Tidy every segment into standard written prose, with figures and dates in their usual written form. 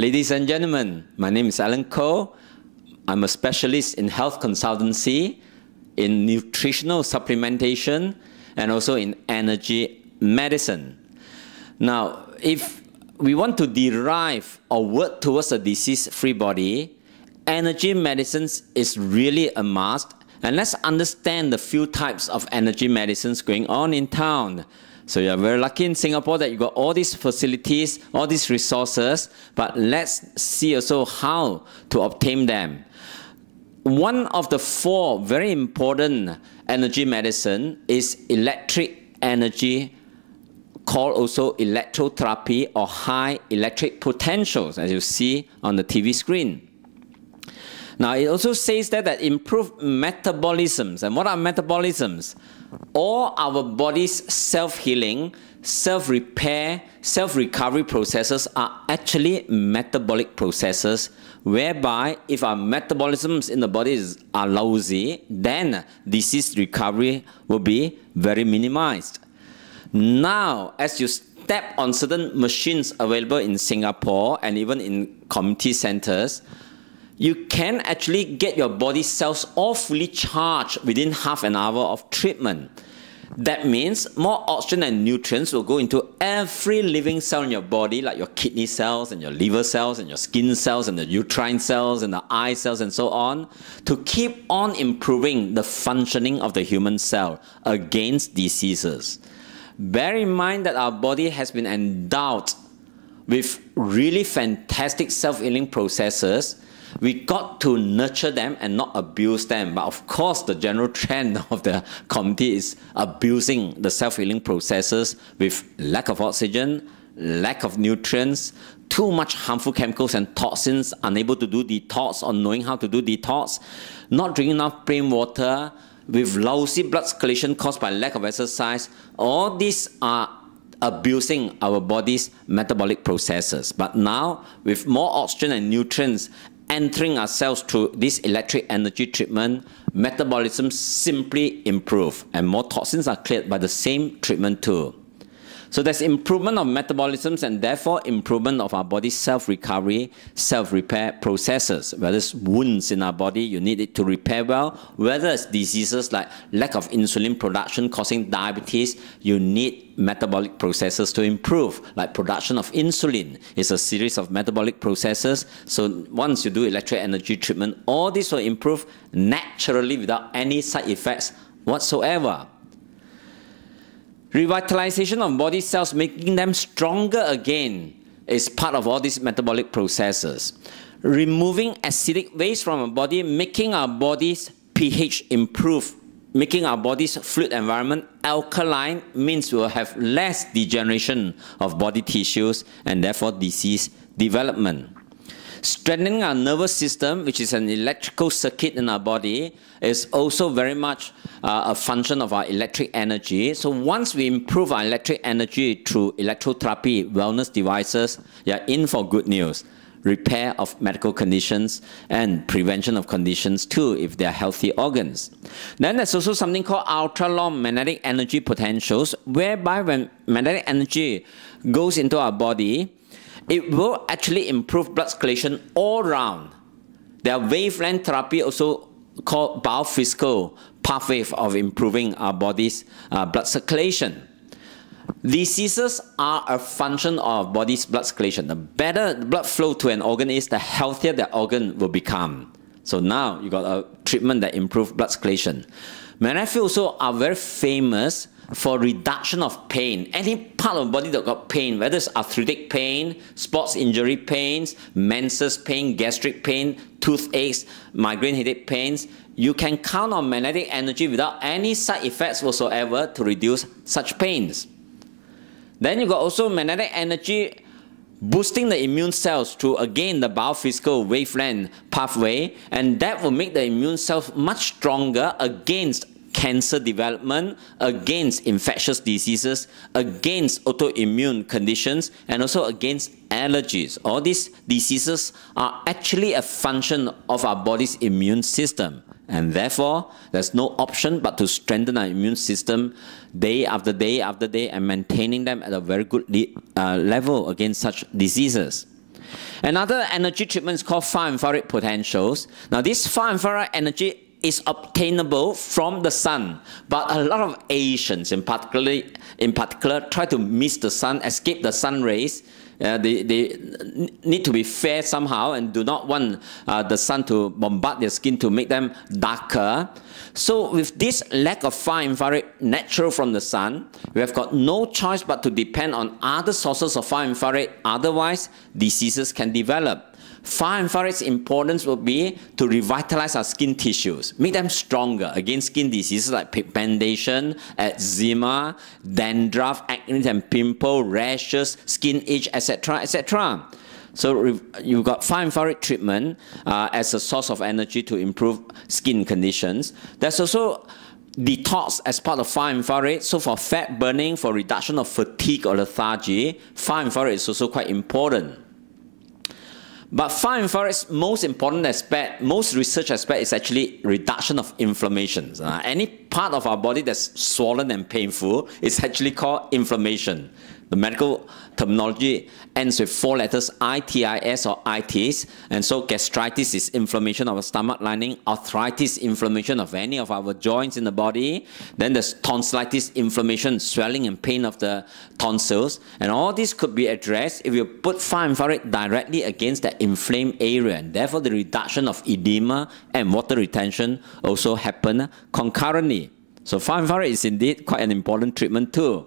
Ladies and gentlemen, my name is Allan. I'm a specialist in health consultancy, in nutritional supplementation, and also in energy medicine. Now, if we want to derive or work towards a disease-free body, energy medicines is really a must. And let's understand the few types of energy medicines going on in town. So you're very lucky in Singapore that you got all these facilities, all these resources, but let's see also how to obtain them. One of the four very important energy medicine is electric energy, called also electrotherapy or high electric potentials, as you see on the TV screen. Now, it also says that improved metabolisms. And what are metabolisms? All our body's self-healing, self-repair, self-recovery processes are actually metabolic processes, whereby if our metabolisms in the body are lousy, then disease recovery will be very minimized. Now, as you step on certain machines available in Singapore and even in community centers, you can actually get your body cells all fully charged within half an hour of treatment. That means more oxygen and nutrients will go into every living cell in your body, like your kidney cells and your liver cells and your skin cells and the uterine cells and the eye cells and so on, to keep on improving the functioning of the human cell against diseases. Bear in mind that our body has been endowed with really fantastic self-healing processes. We got to nurture them and not abuse them. But of course, the general trend of the community is abusing the self-healing processes with lack of oxygen, lack of nutrients, too much harmful chemicals and toxins, unable to do detox or knowing how to do detox, not drinking enough plain water, with lousy blood circulation caused by lack of exercise. All these are abusing our body's metabolic processes. But now, with more oxygen and nutrients entering our cells through this electric energy treatment, metabolism simply improve, and more toxins are cleared by the same treatment too. So there's improvement of metabolisms and therefore improvement of our body's self-recovery, self-repair processes. Whether it's wounds in our body, you need it to repair well. Whether it's diseases like lack of insulin production causing diabetes, you need metabolic processes to improve, like production of insulin is a series of metabolic processes. So once you do electric energy treatment, all this will improve naturally without any side effects whatsoever. Revitalization of body cells, making them stronger again, is part of all these metabolic processes. Removing acidic waste from our body, making our body's pH improve, making our body's fluid environment alkaline, means we will have less degeneration of body tissues and therefore disease development. Strengthening our nervous system, which is an electrical circuit in our body, is also very much a function of our electric energy. So once we improve our electric energy through electrotherapy, wellness devices, you're in for good news. Repair of medical conditions and prevention of conditions too, if they're healthy organs. Then there's also something called ultra-low magnetic energy potentials, whereby when magnetic energy goes into our body, it will actually improve blood circulation all around. There are wavelength therapy, also called biophysical pathway of improving our body's blood circulation. Diseases are a function of body's blood circulation. The better the blood flow to an organ is, the healthier the organ will become. So now you got a treatment that improves blood circulation. Manaphy also are very famous for reduction of pain. Any part of the body that got pain, whether it's arthritic pain, sports injury pains, menses pain, gastric pain, toothaches, migraine headache pains, you can count on magnetic energy without any side effects whatsoever to reduce such pains. Then you got also magnetic energy boosting the immune cells through, again, the biophysical wavelength pathway, and that will make the immune cells much stronger against cancer development, against infectious diseases, against autoimmune conditions, and also against allergies. All these diseases are actually a function of our body's immune system. And therefore, there's no option but to strengthen our immune system day after day after day and maintaining them at a very good level against such diseases. Another energy treatment is called far infrared potentials. Now, this far infrared energy is obtainable from the sun, but a lot of Asians in particular try to miss the sun, escape the sun rays. They need to be fair somehow and do not want the sun to bombard their skin to make them darker. So with this lack of far infrared natural from the sun, we have got no choice but to depend on other sources of far infrared, otherwise diseases can develop. Far infrared's importance will be to revitalize our skin tissues, make them stronger against skin diseases like pigmentation, eczema, dandruff, acne and pimple, rashes, skin itch, etc., etc. So you've got far infrared treatment as a source of energy to improve skin conditions. There's also detox as part of far infrared. So for fat burning, for reduction of fatigue or lethargy, far infrared is also quite important. But far infrared's most important aspect, most research aspect is actually reduction of inflammation. Any part of our body that's swollen and painful is actually called inflammation. The medical terminology ends with 4 letters, ITIS or itis. And so gastritis is inflammation of the stomach lining, arthritis, inflammation of any of our joints in the body. Then there's tonsillitis, inflammation, swelling and pain of the tonsils. And all this could be addressed if you put far infrared directly against that inflamed area. And therefore the reduction of edema and water retention also happen concurrently. So far infrared is indeed quite an important treatment too.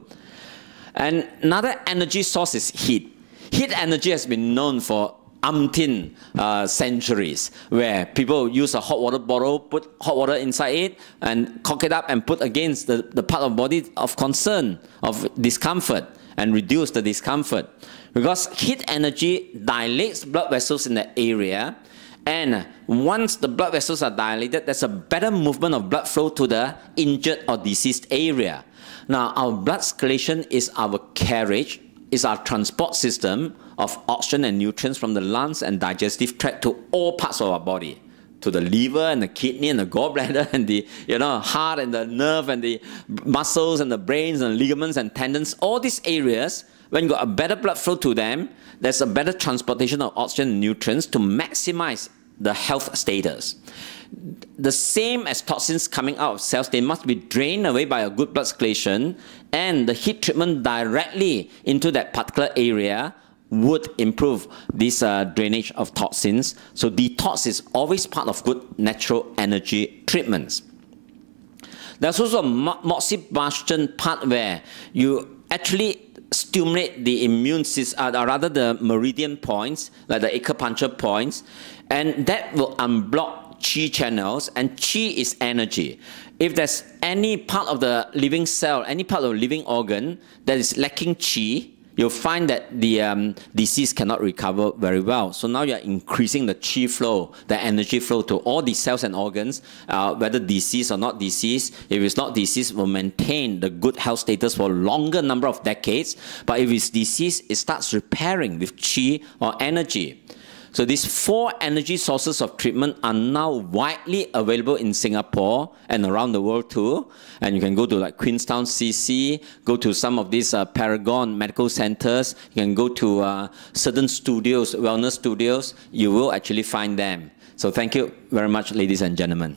And another energy source is heat. Heat energy has been known for umpteen centuries, where people use a hot water bottle, put hot water inside it, and cock it up and put against the part of body of concern, of discomfort, and reduce the discomfort. Because heat energy dilates blood vessels in that area, and once the blood vessels are dilated, there's a better movement of blood flow to the injured or diseased area. Now, our blood circulation is our carriage, is our transport system of oxygen and nutrients from the lungs and digestive tract to all parts of our body, to the liver and the kidney and the gallbladder and the heart and the nerve and the muscles and the brains and ligaments and tendons. All these areas, when you got a better blood flow to them, there's a better transportation of oxygen and nutrients to maximize the health status. The same as toxins coming out of cells, they must be drained away by a good blood circulation, and the heat treatment directly into that particular area would improve this drainage of toxins. So detox is always part of good natural energy treatments. There's also a moxibustion part where you actually stimulate the immune system, or rather the meridian points, like the acupuncture points, and that will unblock Qi channels, and Qi is energy. If there's any part of the living cell, any part of the living organ that is lacking Qi, you'll find that the disease cannot recover very well. So now you're increasing the Qi flow, the energy flow to all the cells and organs, whether disease or not disease. If it's not disease, it will maintain the good health status for a longer number of decades. But if it's disease, it starts repairing with Qi or energy. So these 4 energy sources of treatment are now widely available in Singapore and around the world too. And you can go to like Queenstown CC, go to some of these Paragon medical centers, you can go to certain studios, wellness studios, you will actually find them. So thank you very much, ladies and gentlemen.